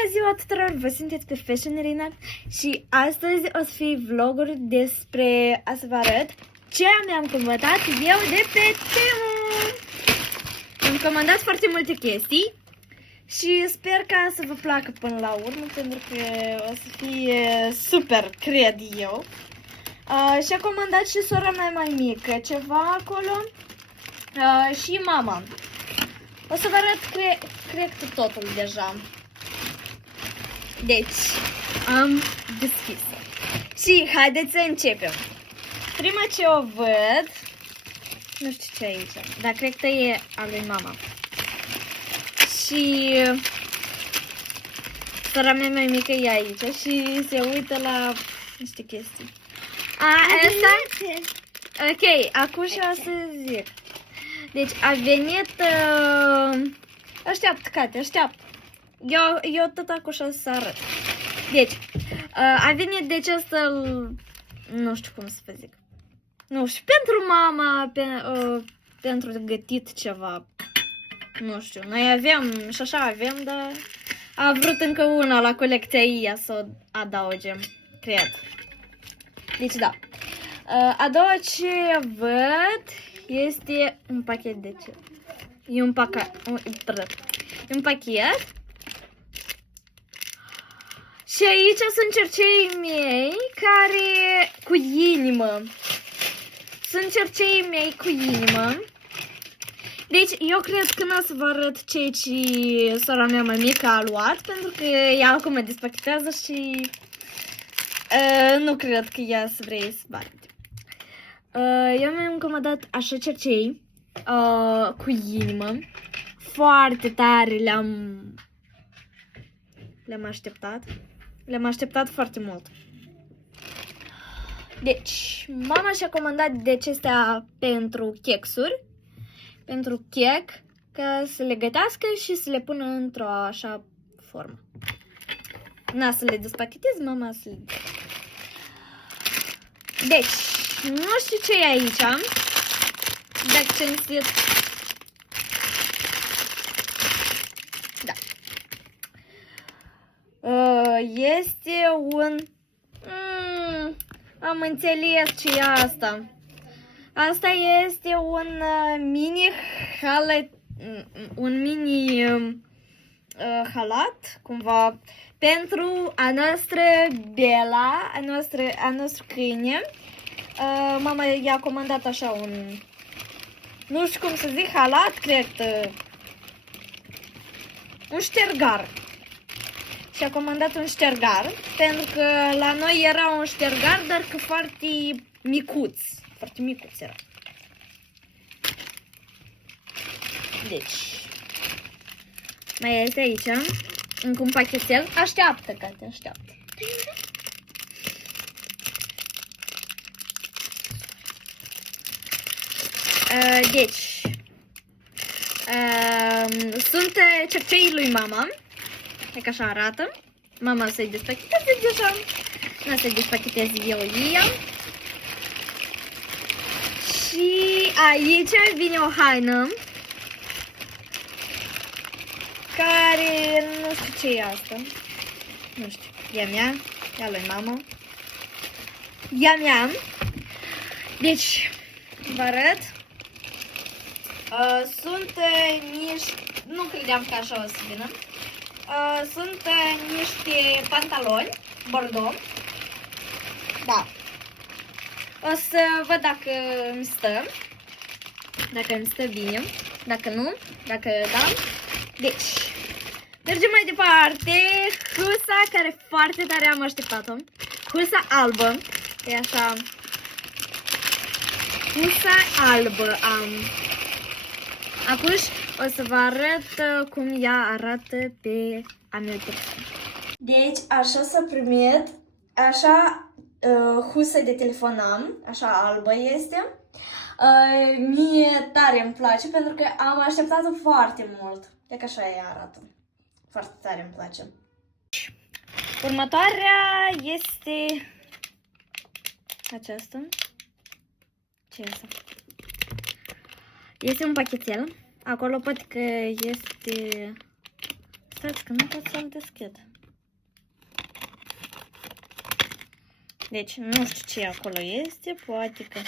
Bună ziua tuturor! Vă sunteți pe Fashion Irina și astăzi o să fie vloguri despre a să vă arăt ce mi-am comandat eu de pe Temu. Am comandat foarte multe chestii și sper ca să vă placă până la urmă, pentru că o să fie super, cred eu. Și a comandat și sora mea mai mică ceva acolo și mama. O să vă arăt, cred că totul deja. Deci, am deschis-o. Și haideți să începem. Prima ce o văd, nu știu ce e aici, dar cred că e a lui mama. Și sora mea mai mică e aici și se uită la niște chestii. Asta? Ok, acum și o să zic. Deci a venit... Așteaptă, Cate, așteaptă. Eu tot acum și o să arăt. Deci, a venit deci asta, nu știu cum să vă zic. Nu știu, pentru mama, pentru gătit ceva. Nu știu, noi avem și așa avem, dar a vrut încă una la colecția ei să o adăugem, cred. Deci da. A doua ce văd este un pachet de ce? E un pachet. Și aici sunt cerceii mei care cu inimă. Sunt cerceii mei cu inimă. Deci eu cred că n-o să vă arăt ceea ce sora mea mai mică a luat, pentru că ea acum despachetează și nu cred că ea să vrei să bate. Eu mi-am comandat așa cercei cu inimă. Foarte tare le-am așteptat. Le-am așteptat foarte mult. Deci, mama și-a comandat de acestea pentru chexuri. Pentru chec, ca să le gătească și să le pună într-o așa formă. N-a să le despachetez, mama să le... Deci, nu știu ce e aici. Dacă ce înțeleg... Da. Este un... am înțeles ce e asta. Asta este un mini halat, halat, cumva, pentru a noastră Bella, a noastră câine. Mama i-a comandat așa un, nu știu cum să zic, halat, cred, un ștergar. Și-a comandat un ștergar, pentru că la noi era un ștergar, dar că foarte micuț. Foarte micuț era. Deci, mai este aici, încă un pachetel. Așteaptă, Cate, așteaptă. Deci, sunt cerceii lui mama. E că așa arată. Mama să-i despacheteze deja. Nu să-i despachetez eu ea. Și aici vine o haină care nu știu ce e asta. Nu știu. E a mea, e a lui mama. E a mea. Deci, vă arăt. Sunt niște... Nu credeam că așa o să vină. Sunt niște pantaloni bordeaux. Da. O să văd dacă îmi stă. Dacă îmi stă bine. Dacă nu, dacă da. Deci, mergem mai departe. Husa care foarte tare am așteptat-o. Husa albă. E așa. Husa albă am. Acum o să vă arăt cum ea arată pe a meu telefon. Deci, așa s-a primit. Așa husă de telefon am. Așa albă este. Mie tare îmi place pentru că am așteptat-o foarte mult. E că așa ea arată. Foarte tare îmi place. Următoarea este aceasta. Ce este? Este un pachetel. Acolo poate că este... Stați că nu pot să-l deschid. Deci, nu știu ce acolo este, poate că...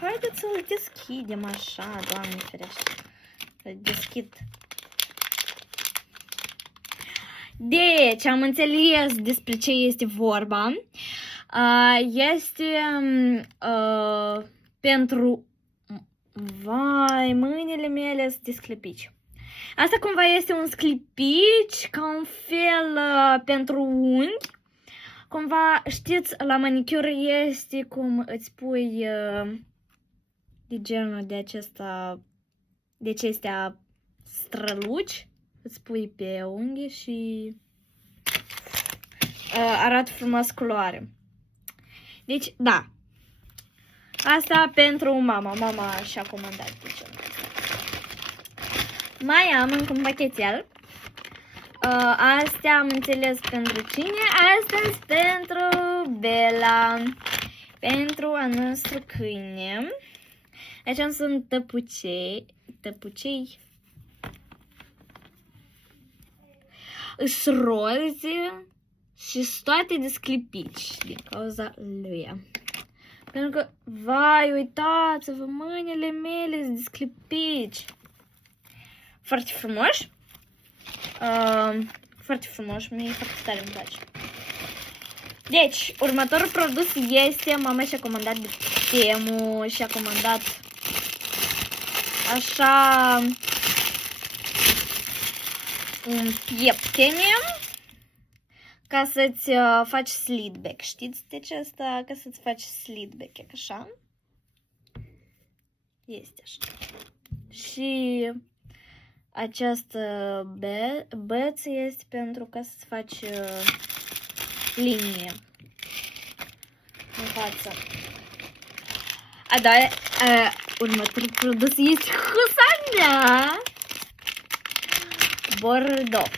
Haideți să-l deschidem așa, Doamne ferește. Să deschid. Deci, am înțeles despre ce este vorba. Este pentru... Vai, mâinile mele sunt de sclipici. Asta cumva este un sclipici, ca un fel pentru unghi. Cumva, știți, la manicură este cum îți pui de genul de acesta, de acestea străluci, îți pui pe unghi și arată frumos culoare. Deci, da. Asta pentru mama. Mama și-a comandat de genul ăsta. Mai am încă un pachetel. Astea am înțeles pentru cine. Astea pentru Bella. Pentru a nostru câine. Aici sunt tăpucei. Îs roze și toate de sclipici din cauza lui. Pentru că, vai, uitați-vă, mâinile mele sunt de sclipici. Foarte frumoși. Foarte frumoși, mie foarte tare îmi place. Deci, următorul produs este, mama și-a comandat de Temu și-a comandat așa un pieptene ca să-ți faci slidback. Știți de ce asta? Ca să-ți faci slidback, e așa? Este așa. Și această băță este pentru ca să-ți faci linie în față. A doua, următorul produs este husa mea. Bordeaux.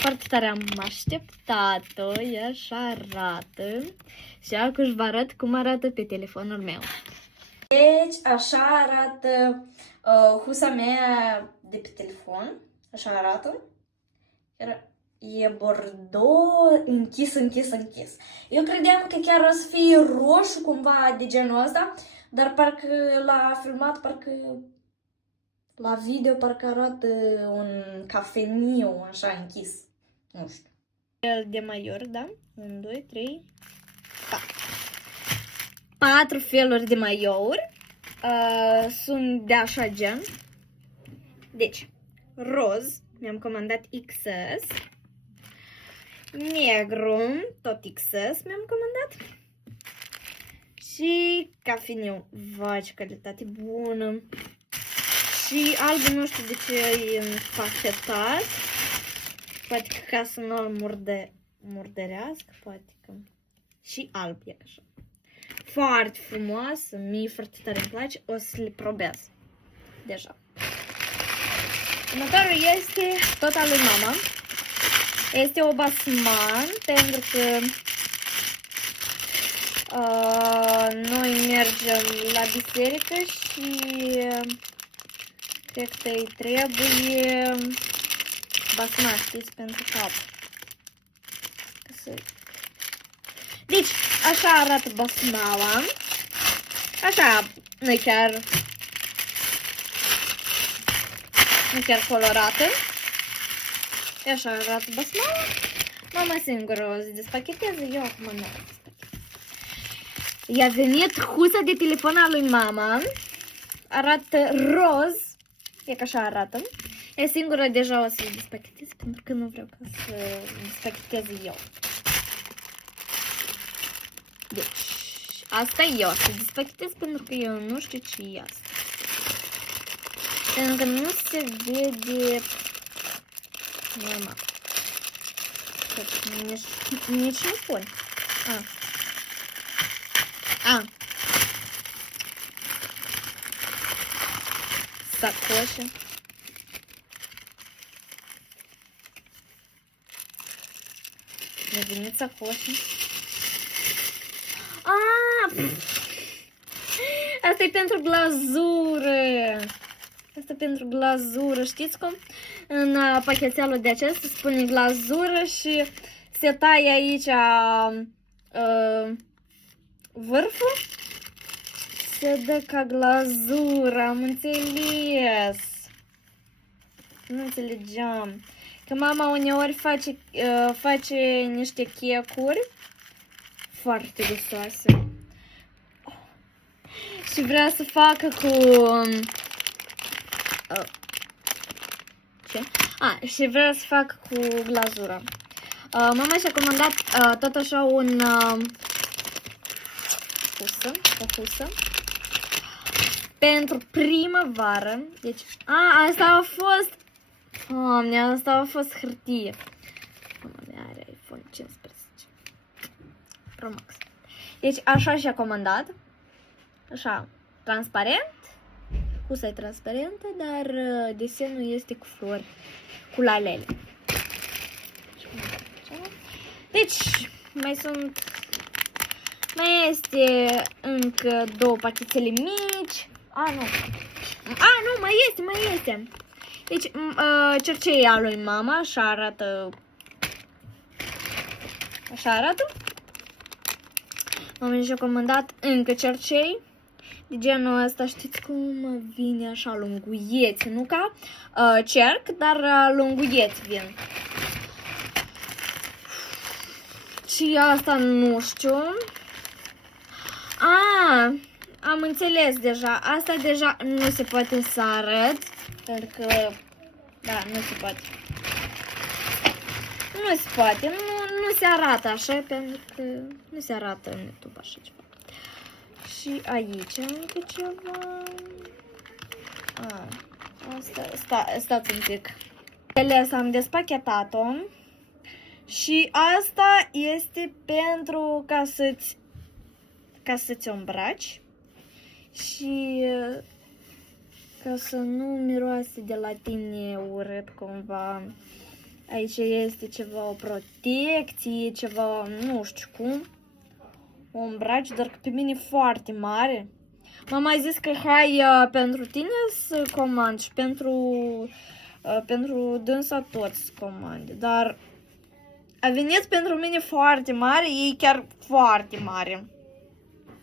Foarte tare am așteptat-o, ea așa arată. Și acum vă arăt cum arată pe telefonul meu. Deci, așa arată husa mea de pe telefon. Așa arată. E Bordeaux închis. Eu credeam că chiar o să fie roșu cumva de genul ăsta, dar parcă l-a filmat, parcă la video parcă arată un cafeniu așa închis. Nu știu. Fel de maior, da? 1, 2, 3, 4. 4 feluri de maiouri. Sunt de așa gen. Deci, roz, mi-am comandat XS. Negru, tot XS mi-am comandat. Și cafeniu. Vai, ce calitate bună. Și alb, nu știu de ce e înfacetat. Poate că ca să nu-l murdărească, poate că... Și alb e așa. Foarte frumos, mie foarte tare îmi place, o să le probez. Deja. Următorul este tot al lui mama. Este o basman, pentru că noi mergem la biserică și cred că îi trebuie basman, știți, pentru cap. Deci, așa arată basmala. Așa, nu chiar colorată. Așa arată basmala. Mama singură o să despacheteze, eu acum nu o despachetez. I-a venit husa de telefon a lui mama. Arată roz. E ca așa arată. E singură deja o să-l despachetez, pentru că nu vreau ca să despachetez eu. Deci, asta eu o să despachetez, pentru că eu nu știu ce e asta. Pentru că nu se vede normal. Nici nu pun. Sacoșă. Mi-a venit sacoșă. Asta e pentru glazură. Asta pentru glazură, știți cum? În pachetelul de acesta spune glazură și se taie aici vârful. Se dă ca glazură, am înțeles. Nu înțelegeam. Că mama uneori face niște checuri foarte gustoase. Și vrea să facă cu... ce? Și vrea să facă cu glazură. Mama și-a comandat tot așa un... o fusă. Pentru primăvară. Deci, asta a fost... Doamne, asta a fost hârtie. Mama mea are iPhone 15 Pro Max. Deci așa și-a comandat. Așa, transparent. Cusa e transparentă, dar desenul este cu flori, cu lalele. Deci, mai este încă 2 pachetele mici. Nu, mai este. Deci, cerceii a lui mama, așa arată. Mama și-a comandat încă cercei. De genul ăsta, știți cum vine așa lunguieți, nu ca cerc, dar lunguieți vin. Și asta nu știu. Am înțeles deja. Asta deja nu se poate să arăt. Pentru că, da, nu se poate. Nu se arată așa, pentru că nu se arată în YouTube așa ceva. Și aici încă ceva. Stați un pic. Am despachetat-o. Și asta este pentru ca să-ți îmbraci. Și ca să nu miroase de la tine urât cumva. Aici este ceva, o protecție, ceva, nu știu cum. O îmbraci, dar că pe mine e foarte mare. Mama a zis că hai pentru tine să comand și pentru dânsa toți să comande. Dar a venit pentru mine foarte mare, e chiar foarte mare.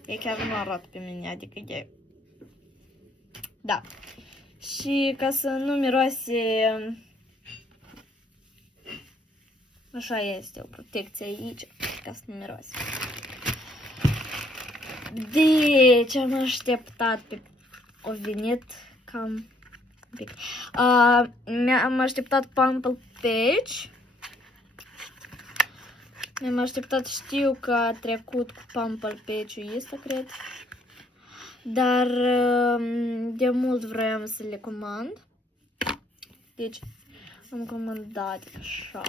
E chiar nu arată pe mine, adică e... Da. Și ca să nu miroase... Așa este, o protecție aici, ca să nu miroase. Deci am așteptat o venit cam un pic. Am așteptat Pample Patch. Mi-am așteptat, știu că a trecut cu Pample Patch-ul ăsta, cred. Dar de mult vreau să le comand. Deci am comandat așa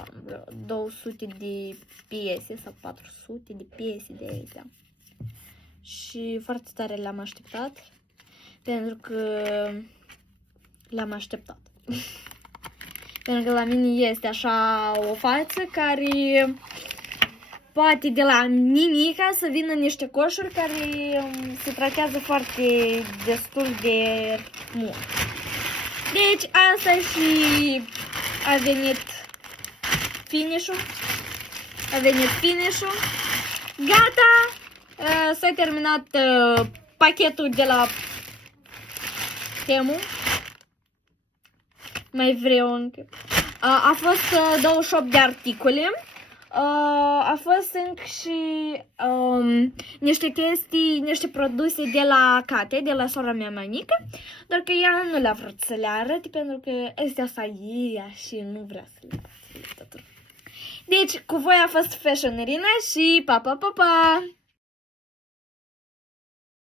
200 de piese sau 400 de piese de astea. Și foarte tare le-am așteptat. Pentru că le-am așteptat. Pentru că la mine este așa o față care poate de la nimica să vină niște coșuri care se tratează foarte destul de mult. Deci asta și a venit finish-ul. Gata! S-a terminat pachetul de la Temu. Mai vreau încă. A fost 28 de articole. A fost încă și niște chestii, niște produse de la Kate, de la sora mea mai mică, doar că ea nu le-a vrut să le arăte pentru că astea sa ea și nu vrea să le arăte. Deci, cu voi a fost Fashion Irina și pa, pa, pa, pa!